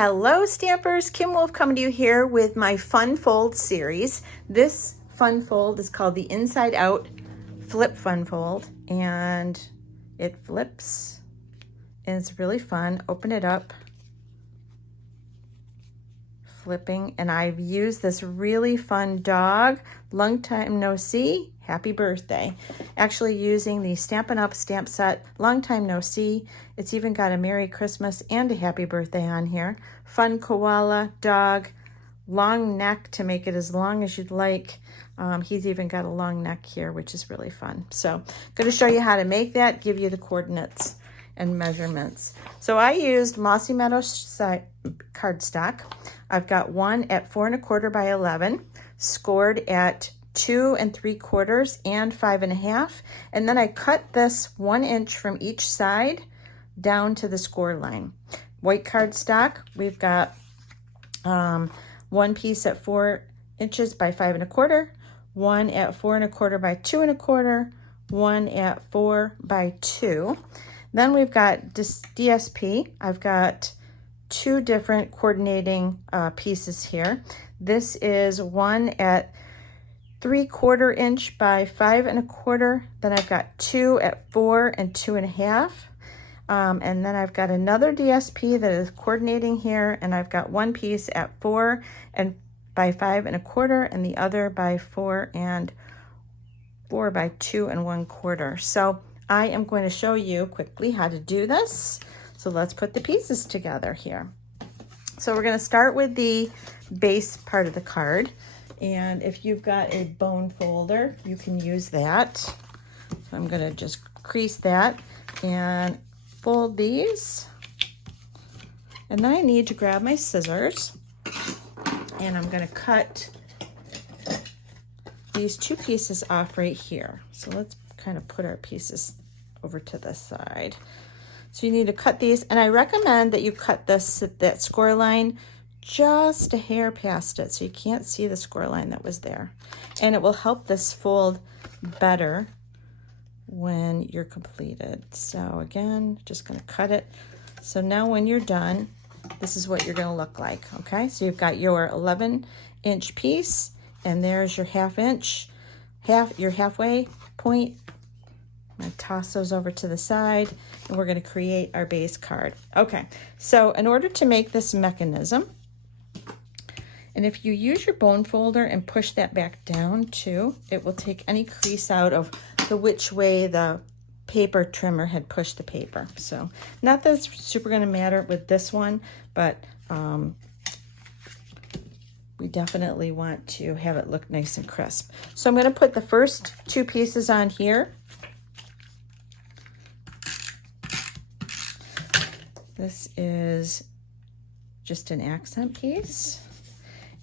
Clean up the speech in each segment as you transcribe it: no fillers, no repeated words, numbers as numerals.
Hello Stampers, Kim Wolff coming to you here with my Fun Fold series. This Fun Fold is called the Inside Out Flip Fun Fold, and it flips and it's really fun. Open it up, flipping, and I've used this really fun dog, long time no see, happy birthday. Actually using the Stampin' Up stamp set, long time no see. It's even got a Merry Christmas and a happy birthday on here. Fun koala dog, long neck to make it as long as you'd like. He's even got a long neck here, which is really fun. So I'm going to show you how to make that, give you the coordinates and measurements. So I used Mossy Meadow cardstock. I've got one at 4 1/4 by 11, scored at 2 3/4 and 5 1/2, and then I cut this 1 inch from each side down to the score line. White cardstock, we've got one piece at 4 inches by 5 1/4, one at 4 1/4 by 2 1/4, one at 4 by 2. Then we've got this DSP. I've got two different coordinating pieces here. This is one at 3/4 inch by 5 1/4. Then I've got two at 4 and 2 1/2. And then I've got another DSP that is coordinating here, and I've got one piece at 4 and by 5 1/4, and the other by 4 and 4 by 2 1/4. So I am going to show you quickly how to do this. So let's put the pieces together here. So we're going to start with the base part of the card. And if you've got a bone folder, you can use that. So I'm going to just crease that and fold these. And then I need to grab my scissors, and I'm going to cut these two pieces off right here. So let's kind of put our pieces over to the side. So you need to cut these, and I recommend that you cut that score line just a hair past it so you can't see the score line that was there. And it will help this fold better when you're completed. So again, just going to cut it. So now when you're done, this is what you're going to look like. Okay, so you've got your 11-inch piece, and there's your your halfway point. I'm going to toss those over to the side, and we're going to create our base card. Okay, so in order to make this mechanism, and if you use your bone folder and push that back down too, it will take any crease out of the which way the paper trimmer had pushed the paper. So not that it's super going to matter with this one, but we definitely want to have it look nice and crisp. So I'm going to put the first two pieces on here. This is just an accent piece.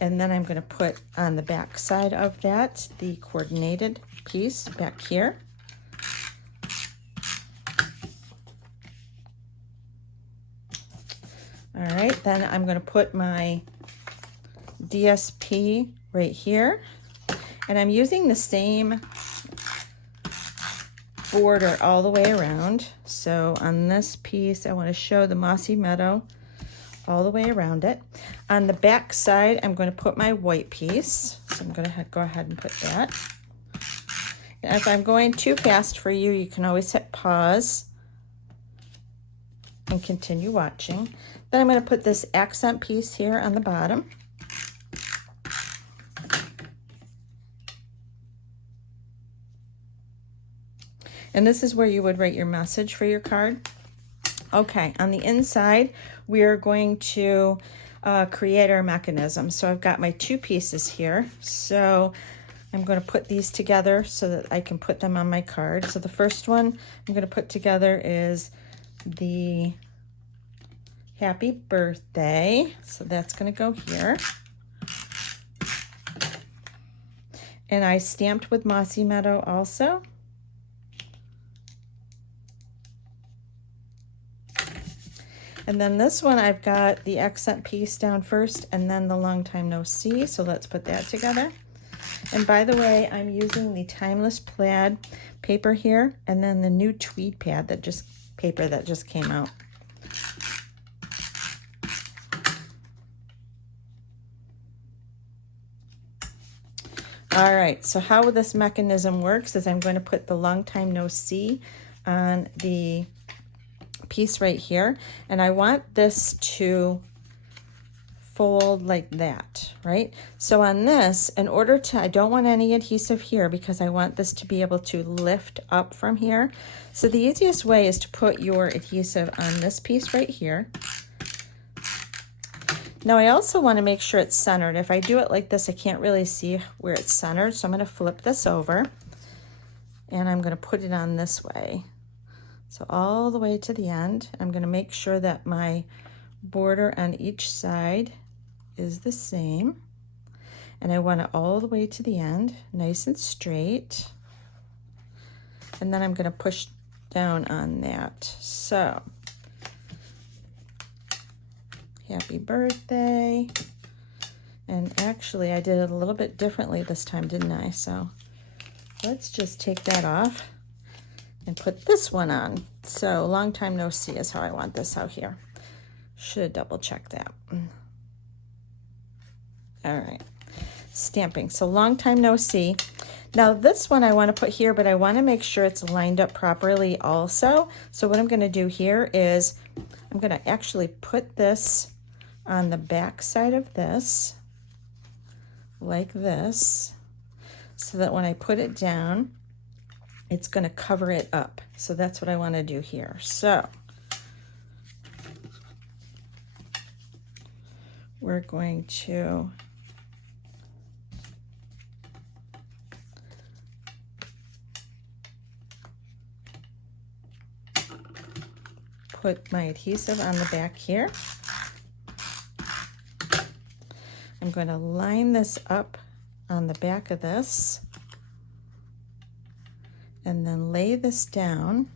And then I'm going to put on the back side of that the coordinated piece back here. All right, then I'm going to put my DSP right here. And I'm using the same border all the way around. So on this piece, I want to show the Mossy Meadow all the way around it. On the back side, I'm going to put my white piece. So I'm going to go ahead and put that. And if I'm going too fast for you, you can always hit pause and continue watching. Then I'm going to put this accent piece here on the bottom. And this is where you would write your message for your card. Okay, on the inside, we are going to create our mechanism. So I've got my two pieces here. So I'm going to put these together so that I can put them on my card. So the first one I'm going to put together is the happy birthday. So that's going to go here. And I stamped with Mossy Meadow also. And then this one, I've got the accent piece down first and then the long time no see. So let's put that together. And by the way, I'm using the Timeless Plaid paper here, and then the new tweed paper that just came out. All right, so how this mechanism works is I'm going to put the long time no see on the piece right here, and I want this to fold like that, right? So on this, in order to, I don't want any adhesive here because I want this to be able to lift up from here. So the easiest way is to put your adhesive on this piece right here. Now I also want to make sure it's centered. If I do it like this, I can't really see where it's centered. So I'm going to flip this over and I'm going to put it on this way. So all the way to the end. I'm going to make sure that my border on each side is the same. And I want it all the way to the end, nice and straight. And then I'm going to push down on that. So happy birthday. And actually I did it a little bit differently this time, didn't I? So let's just take that off and put this one on. So long time no see is how I want this out here. Should double check that. All right, stamping. So long time no see. Now this one I want to put here, but I want to make sure it's lined up properly also. So what I'm going to do here is I'm going to actually put this on the back side of this, like this, so that when I put it down, it's going to cover it up. So that's what I want to do here. So we're going to put my adhesive on the back here. I'm going to line this up on the back of this and then lay this down.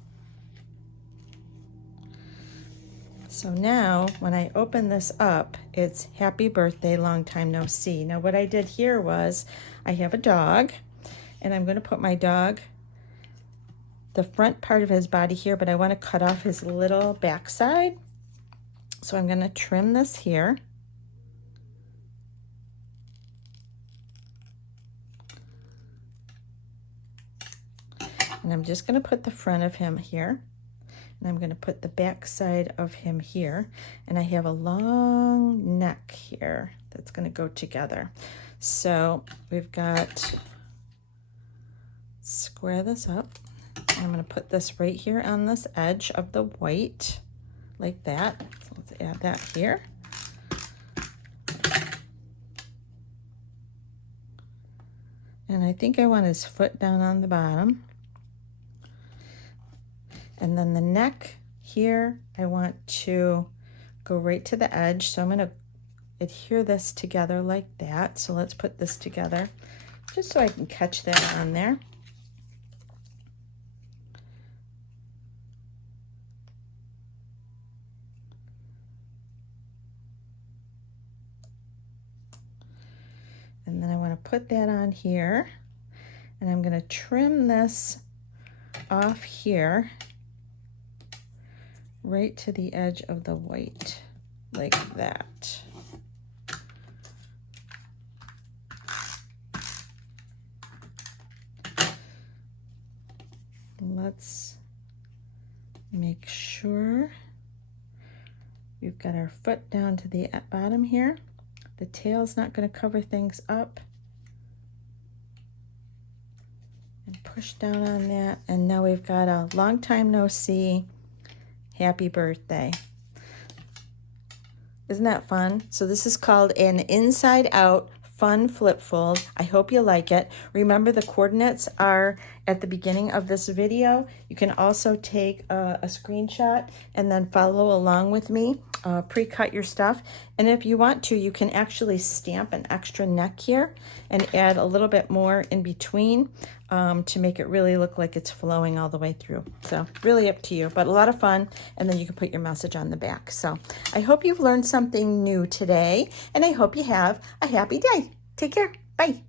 So now when I open this up, it's happy birthday, long time no see. Now what I did here was I have a dog and I'm going to put my dog, the front part of his body here, but I want to cut off his little backside. So I'm going to trim this here. And I'm just going to put the front of him here. And I'm going to put the back side of him here. And I have a long neck here that's going to go together. So we've got, square this up. I'm going to put this right here on this edge of the white, like that. So let's add that here. And I think I want his foot down on the bottom. And then the neck here, I want to go right to the edge. So I'm going to adhere this together like that. So let's put this together just so I can catch that on there. And then I want to put that on here. And I'm going to trim this off here right to the edge of the white, like that. Let's make sure we've got our foot down to the bottom here. The tail's not going to cover things up. And push down on that. And now we've got a long time no see. Happy birthday. Isn't that fun? So this is called an inside out fun flip fold. I hope you like it. Remember the coordinates are at the beginning of this video. You can also take a screenshot and then follow along with me. Pre-cut your stuff. And if you want to, you can actually stamp an extra neck here and add a little bit more in between to make it really look like it's flowing all the way through. So really up to you, but a lot of fun. And then you can put your message on the back. So I hope you've learned something new today, and I hope you have a happy day. Take care. Bye.